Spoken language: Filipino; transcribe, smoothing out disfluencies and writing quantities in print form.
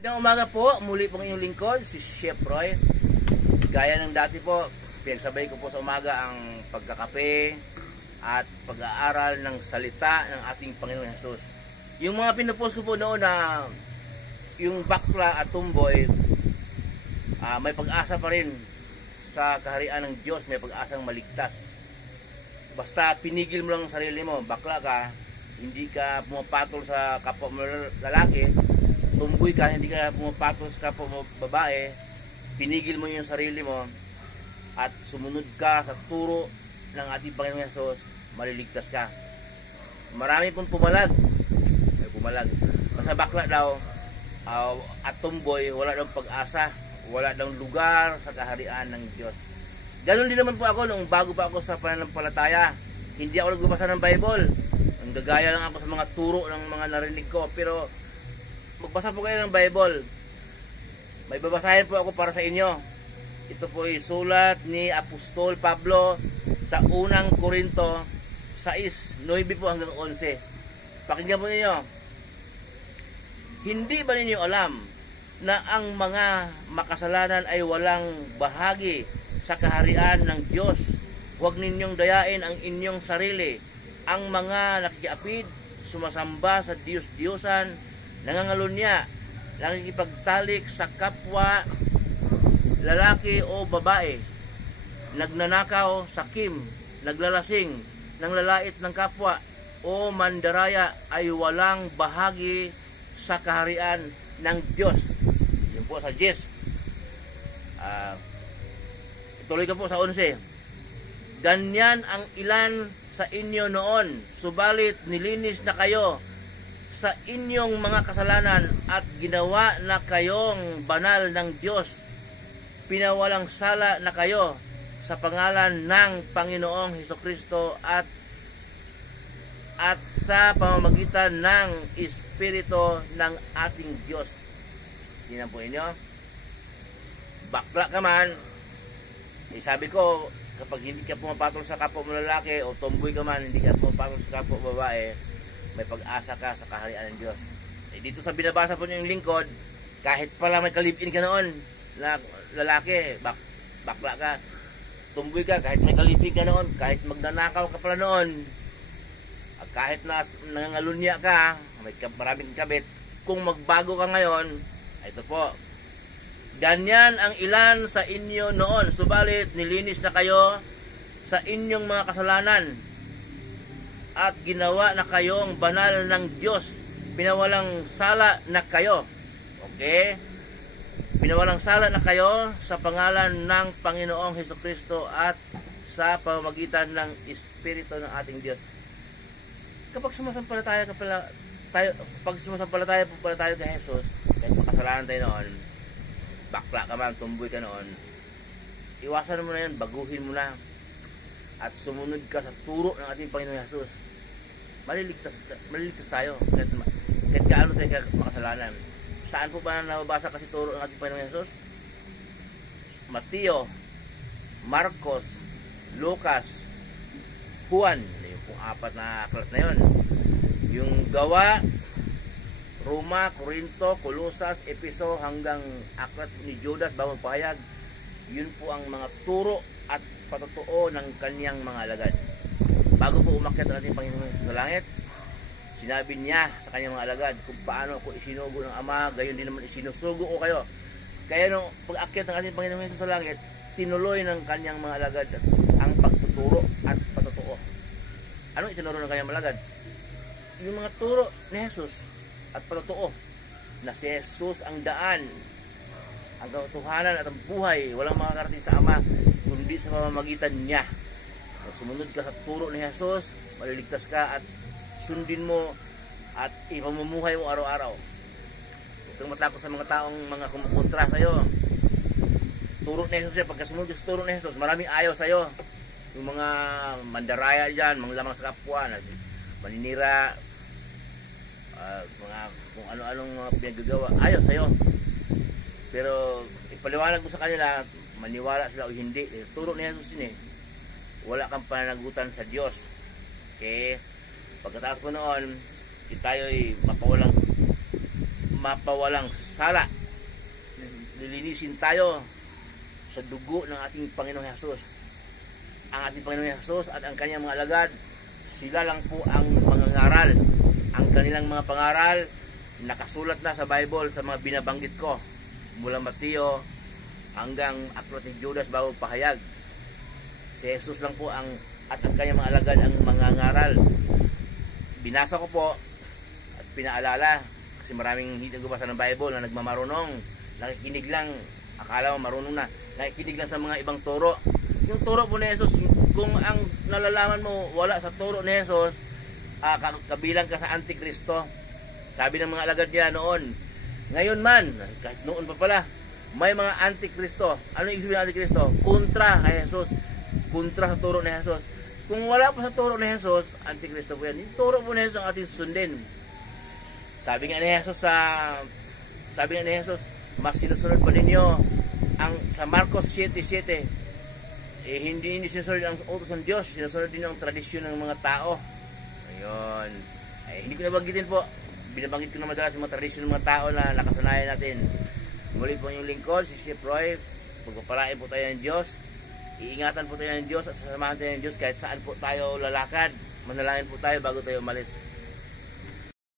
Magandang umaga po, muli pong inyong lingkod, si Chef Roy. Gaya ng dati po, pinagsabay ko po sa umaga ang pagkakape at pag-aaral ng salita ng ating Panginoon Jesus. Yung mga pinupost ko po noon na yung bakla at tumboy, may pag-asa pa rin sa kaharian ng Diyos, may pag-asang maligtas. Basta pinigil mo lang ang sarili mo, bakla ka, hindi ka pumapatol sa kapwa mo lalaki, tumboy ka, hindi ka pumapatol sa kapwa mo babae, pinigil mo yung sarili mo at sumunod ka sa turo ng ating Panginoon Jesus, maliligtas ka. Marami pong pumalag. May pumalag. Basta bakla daw at tumboy, wala daw pag-asa, wala daw lugar sa kaharian ng Diyos. Ganon din naman po ako nung bago pa ako sa pananampalataya. Hindi ako nagbabasa ng Bible. Ang gagaya lang ako sa mga turo ng mga narinig ko. Pero magbasa po kayo ng Bible. May babasahin po ako para sa inyo. Ito po ay sulat ni Apostol Pablo sa unang Korinto 6, 9 po hanggang 11. Pakinggan po ninyo. Hindi ba ninyo alam na ang mga makasalanan ay walang bahagi sa kaharian ng Diyos? Huwag ninyong dayain ang inyong sarili. Ang mga nakikiapid, sumasamba sa Diyos-Diyosan, nangangalunya, nakikipagtalik sa kapwa, lalaki o babae, nagnanakaw, sakim, naglalasing, nanglalait ng kapwa, o mandaraya ay walang bahagi sa kaharian ng Diyos. Yun po sa 10. Ituloy ko po sa 11. Ganyan ang ilan sa inyo noon, subalit nilinis na kayo sa inyong mga kasalanan at ginawa na kayong banal ng Diyos. Pinawalang sala na kayo sa pangalan ng Panginoong Hesukristo at sa pamamagitan ng Espiritu ng ating Diyos. Tingnan po inyo. Bakla ka man, sabi ko, kapag hindi ka pumapatol sa kapwa mo lalaki o tomboy ka man, hindi ka pumapatol sa kapwa babae, may pag-asa ka sa kaharian ng Diyos. Dito sa binabasa po niyo yung lingkod, kahit pala may kalibin ka noon na lalaki, bakla ka, tumboy ka, kahit may kalibin ka noon, kahit magnanakaw ka pala noon, kahit na nangangalunya ka, may maraming kabit, kung magbago ka ngayon, ito po, ganyan ang ilan sa inyo noon, subalit nilinis na kayo sa inyong mga kasalanan at ginawa na kayong banal ng Diyos. Pinawalang sala na kayo. Okay? Pinawalang sala na kayo sa pangalan ng Panginoong Hesukristo at sa pamamagitan ng Espiritu ng ating Diyos. Kapag sumasampalataya ka pala sumasampalataya po pala tayo kay Jesus, kahit makasalanan tayo noon, bakla ka man, tumboy ka noon, iwasan mo na yan, baguhin mo na at sumunod ka sa turo ng ating Panginoon Jesus. Maliligtas tayo kahit gaano tayo makasalanan. Saan po ba nababasa kasi turo ng ating Panginoon Jesus? Mateo, Marcos, Lucas, Juan, yung pong 4 na aklat na yun. Yung Gawa, Roma, Corinto, Colosas, Efeso hanggang aklat ni Judas bago pahayag. Yun po ang mga turo at patotoo ng kanyang mga alagad. Bago po umakyat ang ating Panginoon sa langit, sinabi niya sa kanyang mga alagad kung paano ako isinugo ng Ama, gayon din naman isinusugo ko kayo. Kaya nung pag-akyat ng ating Panginoon sa langit, tinuloy ng kanyang mga alagad ang pagtuturo at patotoo. Anong itinuro ng kanyang mga alagad? Yung mga turo ni Jesus at patotoo na si Jesus ang daan, ang katotohanan at ang buhay, walang makakarating sa Ama kundi sa pamamagitan niya. Kung sumunod ka sa turo ni Jesus, maliligtas ka at sundin mo at ipamumuhay mo araw-araw. Huwag kang matakot sa mga taong mga kumukontra sa'yo. Turo ni Jesus, pagka sumunod ka sa turo ni Jesus, maraming ayaw sa'yo. Yung mga mandaraya dyan, mga lamang sa kapwa, maninira, mga kung ano-anong mga pinagagawa, ayaw sa'yo. Pero ipaliwanag mo sa kanila, maniwala sila o hindi. Turo ni Jesus yun eh. Wala kang pananagutan sa Diyos. Okay? Pagkatapos ko noon, tayo ay mapawalang sala. Lilinisin tayo sa dugo ng ating Panginoong Hesus. Ang ating Panginoong Hesus at ang kanyang mga alagad, sila lang po ang mangangaral. Ang kanilang mga pangaral nakasulat na sa Bible sa mga binabanggit ko, mula Mateo hanggang Aklat ni Judas bago pahayag. Si Jesus lang po at ang kanyang mga alagad ang mangangaral. Binasa ko po at pinaalala kasi maraming hindi nagbabasa ng Bible na nagmamarunong, nakikinig lang, akala mo marunong na, nakikinig lang sa mga ibang turo. Yung turo po ni Jesus, kung ang nalalaman mo wala sa turo ni Jesus, kabilang ka sa Antikristo. Sabi ng mga alagad niya noon, ngayon man, kahit noon pa pala, may mga Antikristo. Ano yung ibig sabihin ng Antikristo? Kontra kay Jesus, kontra sa turo ni Jesus. Kung wala pa sa turo ni Jesus, Antikristo po yan. Yung turo po ni Jesus ang ating susundin. Sabi nga ni Jesus, mas sinusunod pa ninyo ang sa Marcos 7:7. Hindi sinusunod ang utos ng Diyos, sinusunod din ang tradisyon ng mga tao. Ayun. Hindi ko nabanggitin po. Binabanggit ko na madalas yung mga tradisyon ng mga tao na nakasanayan natin. Muli po yung lingkod, si Chef Roy. Pagpapalain po tayo ng Diyos. Iingatan po tayo ng Diyos at sasamahan tayo ng Diyos kahit saan po tayo lalakad. Manalangin po tayo bago tayo umalis.